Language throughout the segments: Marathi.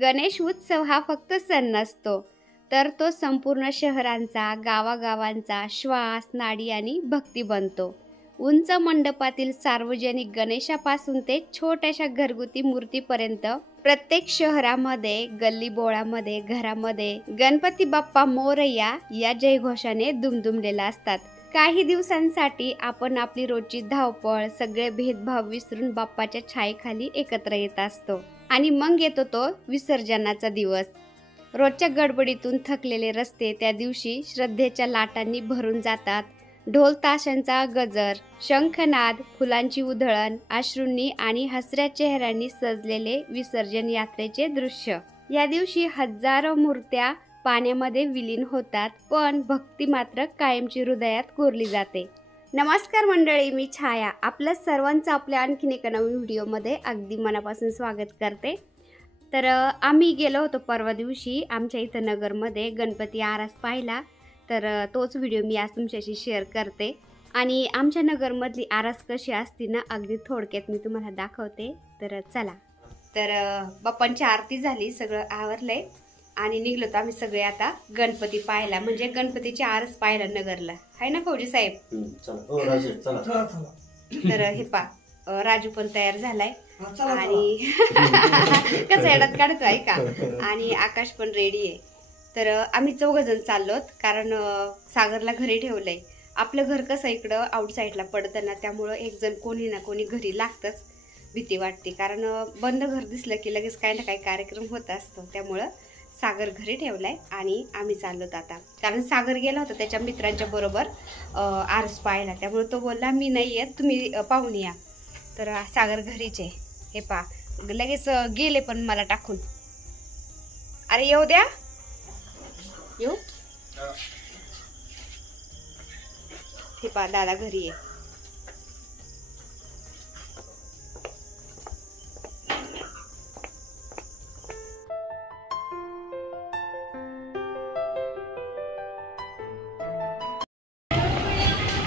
गणेश उत्सव हा फक्त सण नसतो, तर तो संपूर्ण शहरांचा, गावागावांचा श्वास, नाडी आणि भक्ती बनतो. उंच मंडपातील सार्वजनिक गणेशापासून ते छोट्याशा घरगुती मूर्तीपर्यंत प्रत्येक शहरामध्ये, गल्लीबोळामध्ये, घरामध्ये गणपती बाप्पा मोरया या जयघोषाने दुमदुमलेला असतात. काही दिवसांसाठी आपण आपली रोजची धावपळ, सगळे भेदभाव विसरून बाप्पाच्या छायेखाली एकत्र येत असतो. आणि मग येतो तो विसर्जनाचा दिवस. रोजच्या गडबडीतून थकलेले रस्ते त्या दिवशी श्रद्धेच्या लाटांनी भरून जातात. ढोल ताशांचा गजर, शंखनाद, फुलांची उधळण, अश्रूंनी आणि हसऱ्या चेहऱ्यांनी सजलेले विसर्जन यात्रेचे दृश्य. या दिवशी हजारो मूर्त्या पाण्यामध्ये विलीन होतात, पण भक्ती मात्र कायमची हृदयात कोरली जाते. नमस्कार मंडळी, मी छाया. आपल्या सर्वांचं आपल्या आणखीन एका नवीन व्हिडिओमध्ये अगदी मनापासून स्वागत करते. तर आम्ही गेलो होतो परवा दिवशी आमच्या इथं नगरमध्ये गणपती आरास पाहिला. तर तोच व्हिडिओ मी आज तुमच्याशी शेअर करते. आणि आमच्या नगरमधली आरास कशी असते ना, अगदी थोडक्यात मी तुम्हाला दाखवते. तर चला. तर बाप्पांची आरती झाली, सगळं आवरलंय आणि निघलो तर आम्ही सगळे आता गणपती पाहायला, म्हणजे गणपतीची आरस पाहायला नगरला. आहे ना फौजी साहेब? तर हे पा राजू पण तयार झालाय आणि कसं येड्यात काढतो आहे का, आणि आकाश पण रेडी आहे. तर आम्ही 4 जण चाललोत, कारण सागरला घरी ठेवलंय. आपलं घर कसं इकडं आउटसाईडला पडतं ना, त्यामुळं एक जण कोणी ना कोणी घरी लागतंच. भीती वाटते, कारण बंद घर दिसलं की लगेच काही ना काही कार्यक्रम होत असतो. त्यामुळं सागर घरी ठेवलाय आणि आम्ही चाललोत आता, कारण सागर गेला होता त्याच्या मित्रांच्या बरोबर आरस पाहायला. त्यामुळे तो बोलला मी नाही येत, तुम्ही पाहून या. तर सागर घरीच आहे. हे पा लगेच गेले पण मला टाकून. अरे येऊ द्या, येऊ. हे पा दादा घरी आहे.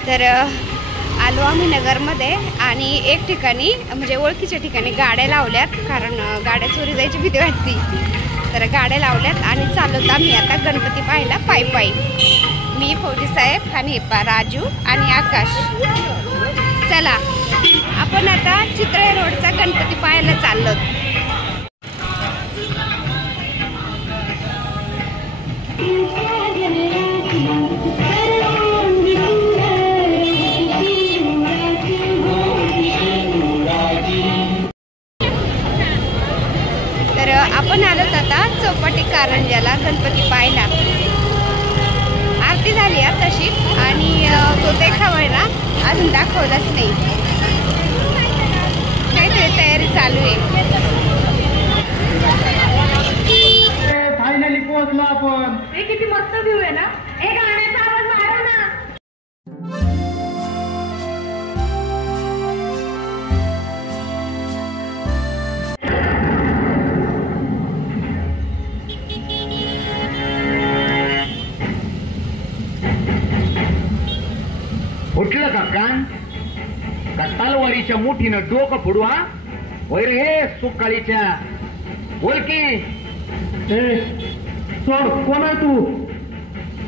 तर आलो आम्ही नगरमध्ये आणि एक ठिकाणी म्हणजे ओळखीच्या ठिकाणी गाड्या लावल्यात, कारण गाड्या चोरी जायची भीती वाटते. तर गाड्या लावल्यात आणि चाललो आम्ही आता गणपती पाहायला पायी. मी फौजी साहेब आणि हे पा राजू आणि आकाश. चला आपण आता चितळे रोडचा गणपती पाहायला चाललो. आपण आलोत आता चौपाटी कारंज्याला गणपती पाहायला. आरती झाली आहे तशी, आणि तो देखावा ना अजून दाखवलाच नाही. काहीतरी तयारी चालू आहे. फायनली पोहोचलो आपण. हे किती मस्त व्ह्यू आहे ना. हे गाण्याचा आवाज वाढव ना. उठलं का कान का तलवारीच्या मुठीनं डोकं फोडवा वैर हे सुकाळीच्या. बोल की सोड, कोण आहे तू?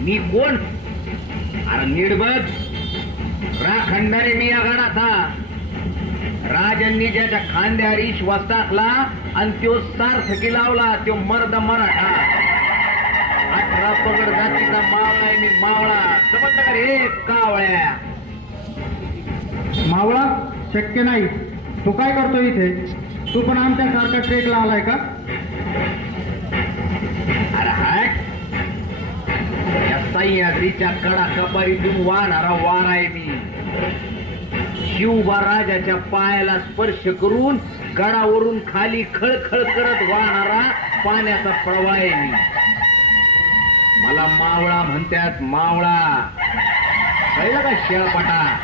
मी कोण? अरे नीट बघ, राखंडारे मी या गणाचा. राजांनी ज्याच्या खांद्यावर विश्वास टाकला आणि तो सार्थकी लावला, तो मर्द मराठा. 18 पगड जातीचा मावळा आहे मी, मावळा. समजलं का रे कावळ्या? मावळा शक्य नाही. तू काय करतो इथे? तू पण आमच्यासारखा ट्रेकला आलाय का? अरे हट, या सह्याद्रीच्या कडा कपारीतून वाहणारा वार आहे मी. शिवबा राजाच्या पायाला स्पर्श करून गडावरून खाली खळखळ करत वाहणारा पाण्याचा प्रवाह आहे मी. मला मावळा म्हणतात, मावळा. कळलं का शेळपटा?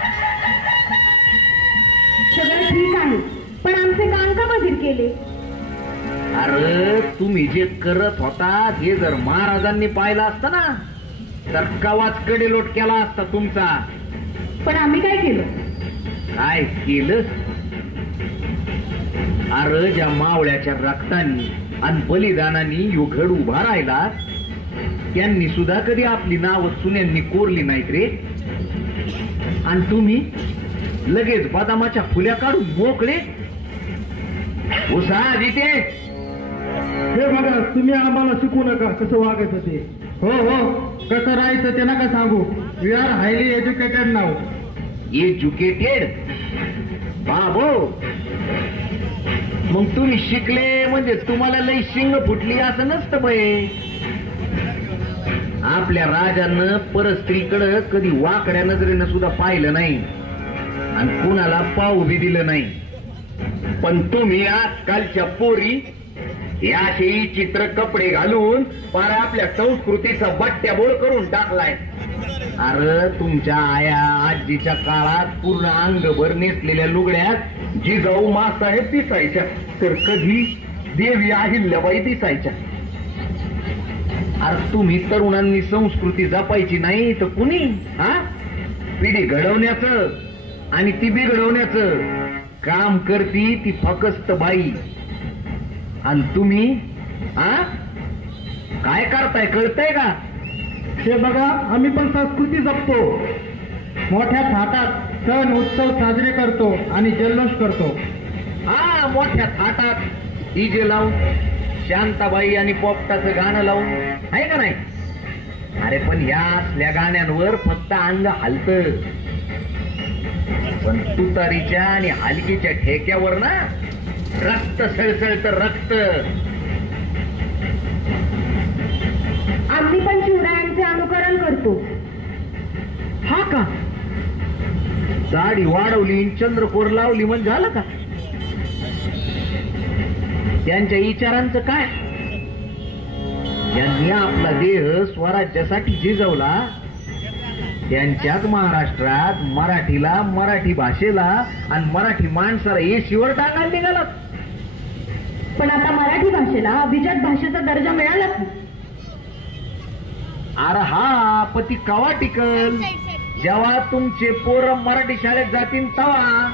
सगळं ठीक आहे, पण आमचे कान का बधीर केले? अरे तुम्ही जे करत होता हे जर महाराजांनी पाहिलं असतं ना, तर कवाच कडेलोट केला असता तुमचा. पण आम्ही काय केलं? काय केलं? अरे ज्या मावळ्याच्या रक्तानी आणि बलिदानाने यो घड उभा राहिला, त्यांनी सुद्धा कधी आपली नाव चुन्यांनी कोरली नाहीत रे. आणि तुम्ही लगेच बदामाच्या फुल्या काढून मोकळे. उसा जिथे हे बघा, तुम्ही आम्हाला शिकू नका कसं वागायचं ते. हो हो, कसं राहायचं ते नका सांगू. वी आर हायली एज्युकेटेड नाव. एज्युकेटेड बाबो, मग तुम्ही शिकले म्हणजे तुम्हाला लई शिंग फुटली असं नसतं बाई. आपल्या राजानं परस्त्रीकडं कधी वाकड्या नजरेनं सुद्धा पाहिलं नाही आणि कुणाला पाहू बी दिलं नाही. पण तुम्ही आजकालच्या पोरी या अशी चित्र कपडे घालून पार आपल्या संस्कृतीचा बट्ट्याबोळ करून टाकलाय. अरे तुमच्या आया आजीच्या काळात पूर्ण अंगभर नेसलेल्या लुगड्यात जिजाऊ मासाहेब दिसायच्या, तर कधी देवी अहिल्याबाई दिसायच्या. अरे तुम्ही तरुणांनी संस्कृती जपायची नाही तर कुणी? पिढी घडवण्याचं आणि ती बिघडवण्याचं काम करती ती फकस्त बाई. आणि तुम्ही काय करताय कळतंय का? हे बघा, आम्ही पण संस्कृती जपतो. मोठ्या थाटात सण उत्सव साजरे करतो आणि जल्लोष करतो. मोठ्या थाटात डीजे लावून शांताबाई आणि पोपटाचं गाणं लावून, आहे का नाही? अरे पण ह्या असल्या गाण्यांवर फक्त अंग हलतं, पण तुतारीच्या आणि हलकीच्या ठेक्यावर ना रक्त सळसळत रक्त. आम्ही पण शिवरायांचे अनुकरण करतो. हा का? साडी वाढवली चंद्रकोर लावली म्हणजे झालं का? त्यांच्या विचारांचं काय? ज्यांनी आपला देह स्वराज्यासाठी झिजवला त्यांच्याच महाराष्ट्रात मराठीला, मराठी भाषेला आणि मराठी माणसाला येशीवर टाकायला निघालात. पण आता मराठी भाषेला अभिजात भाषेचा दर्जा मिळालाच. अरे हा, पती कवा टिकल? जेव्हा तुमचे पोरं मराठी शाळेत जातील तवा,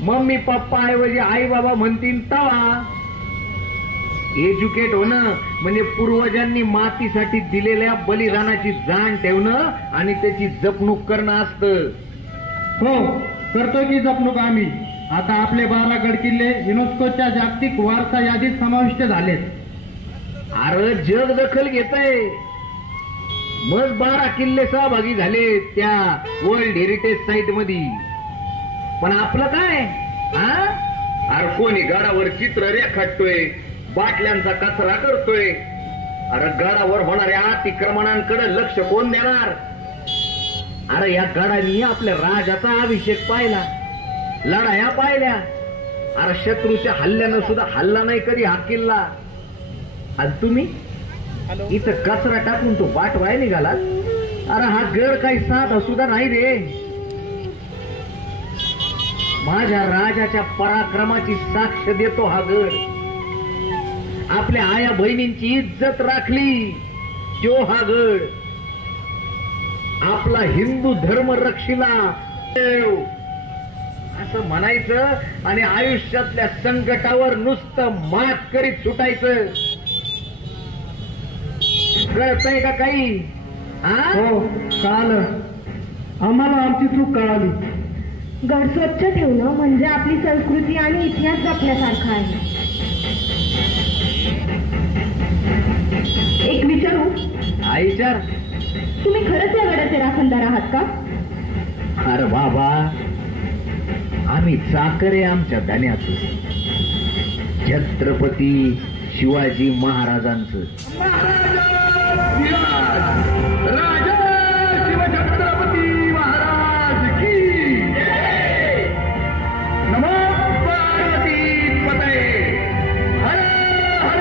मम्मी पप्पा ऐवजी आई बाबा म्हणतील तवा. एज्युकेट होणं म्हणजे पूर्वजांनी मातीसाठी दिलेल्या बलिदानाची जाण ठेवणं आणि त्याची जपणूक करणं असतं. हो, करतोय की जपणूक आम्ही. आता आपले 12 गडकिल्ले युनेस्कोच्या जागतिक वारसा यादीत समाविष्ट झालेत. अरे जग दखल घेतय. मग 12 किल्ले सहभागी झाले त्या वर्ल्ड हेरिटेज साईट मध्ये. पण आपलं काय? अरे कोणी गडावर चित्र रेखाटतोय, बाटल्यांचा कचरा करतोय. अरे गडावर होणाऱ्या अतिक्रमणांकडे लक्ष कोण देणार? अरे या गडानी आपल्या राजाचा अभिषेक पाहिला, लढाया पाहिल्या. अरे शत्रूच्या हल्ल्यानं सुद्धा हल्ला नाही कधी हा किल्ला. आणि तुम्ही इथं कचरा टाकून तो बाटवाय निघालात. अरे हा गड काही साधा सुद्धा नाही रे. माझ्या राजाच्या पराक्रमाची साक्ष देतो हा गड. आपल्या आया बहिणींची इज्जत राखली जो हा गड. आपला हिंदू धर्म रक्षिला असं म्हणायचं आणि आयुष्यातल्या संकटावर नुसतं मात करीत सुटायचं. कळतंय का काही? हो, कळालं. आम्हाला आमची चूक कळाली. गड स्वच्छ ठेवणं म्हणजे आपली संस्कृती आणि इतिहास जपण्यासारखं आहे. एक विचारू? विचार. तुम्ही खरंच या गडाचे राखणदार आहात का? अरे बाबा, आम्ही चाकर आहे आमच्या धन्याचं, छत्रपती शिवाजी महाराजांचं. राजा शिवछत्रपती महाराज की नमो पार्वती पते. हर हर.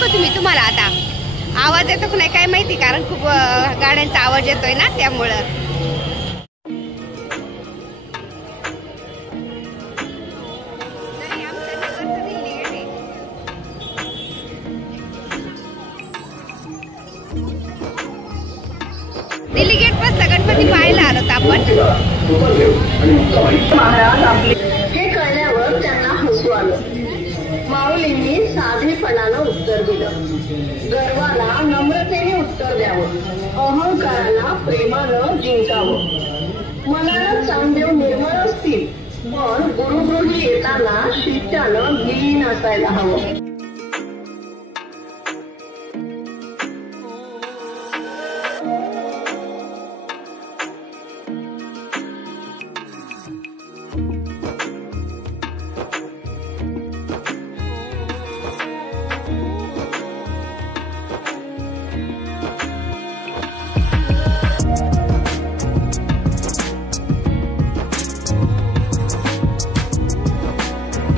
दाखवते मी तुम्हाला आता. आवाज येतो की नाही काय माहिती, कारण खूप गाड्यांचा आवाज येतोय ना त्यामुळं. दिल्ली गेट पासला गणपती पाहायला आलो आपण. महाराज आपले हे कळल्यावर त्यांना हसू आलं. माऊलींनी साधेपणानं उत्तर दिलं. गर्वाला नम्रतेने उत्तर द्यावं, अहंकाराला प्रेमानं जिंकावं. मनाला चांगदेव निर्मळ असतील, पण गुरुगृही येताना शिष्टानं लीन असायला हवं.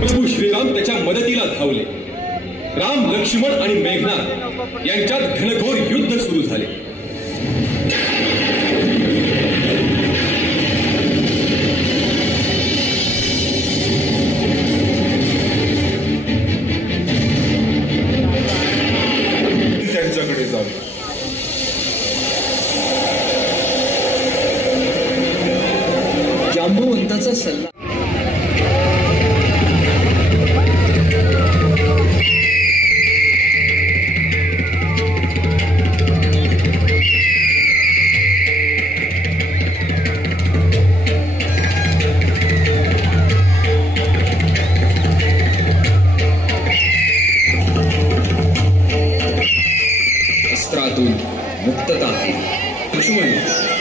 प्रभू श्रीराम त्याच्या मदतीला धावले. राम, लक्ष्मण आणि मेघनाथ यांच्यात घनघोर युद्ध सुरू झाले. त्यांच्याकडे जावे. जांबुवंताचा सल्ला. अस्त्रातून मुक्तता केली. लक्ष्मण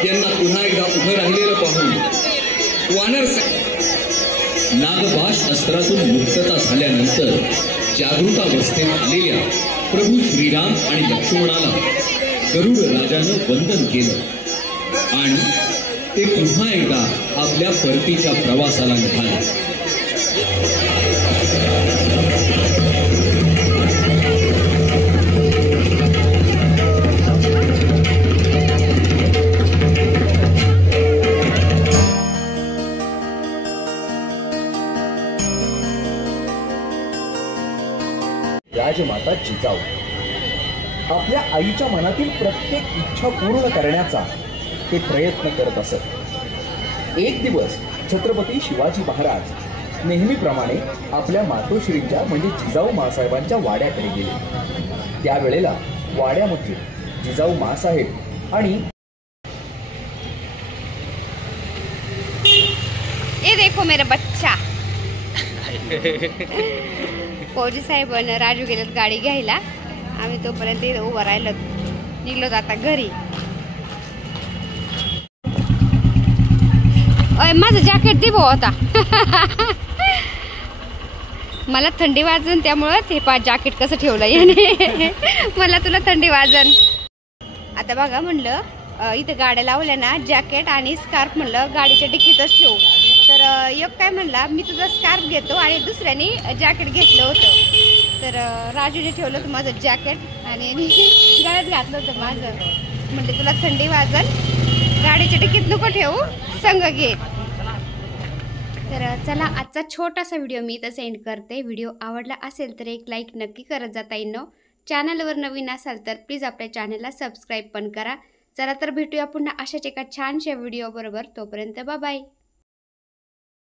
यांना पुन्हा एकदा उभं राहिलेलं पाहून वानर नागपाश अस्त्रातून मुक्तता झाल्यानंतर जागृतावस्थेत आलेल्या प्रभू श्रीराम आणि लक्ष्मणाला गरुड राजानं वंदन केलं आणि ते पुन्हा एकदा आपल्या परतीच्या प्रवासाला निघाले. राजमाता जिजाऊ आपल्या आईच्या मनातील प्रत्येक इच्छा पूर्ण करण्याचा ते प्रयत्न करत असत. एक दिवस छत्रपती शिवाजी महाराज नेहमीप्रमाणे आपल्या मातोश्रींच्या म्हणजे जिजाऊ मासाहेबांच्या वाड्याकडे गेले. त्यावेळेला वाड्यामध्ये जिजाऊ मासाहेब आणि ये देखो मेरा बच्चा. फौजी साहेब राजू गेलेत गाडी घ्यायला. आम्ही तोपर्यंत उभं राहिलो, निघलो आता घरी. माझं जॅकेट दे भाऊ आता. मला थंडी वाजन त्यामुळं ते जॅकेट कसं ठेवलं याने. मला तुला थंडी वाजन. आता बघा म्हणलं इथं गाड्या लावल्या ना, जॅकेट आणि स्कार्फ म्हणलं गाडीच्या डिक्कीतच ठेवू. तर एक काय म्हणला, मी तुझा स्कार्फ घेतो आणि दुसऱ्याने जॅकेट घेतलं होतं. तर राजूने ठेवलं होतं माझं जॅकेट आणि गळ्यात घातलं होतं माझं. म्हणजे तुला थंडी वाजल, गाडीच्या डिक्कीत नको ठेवू, संग घे. तर चला आजचा छोटासा व्हिडिओ मी इथं सेंड करते. व्हिडिओ आवडला असेल तर एक लाईक नक्की करत जाता येईल. चॅनलवर नवीन असाल तर प्लीज आपल्या चॅनलला सबस्क्राईब पण करा. चला तर भेटूया पुन्हा अशाच एका छानशा व्हिडिओ बरोबर. तोपर्यंत बाय बाय.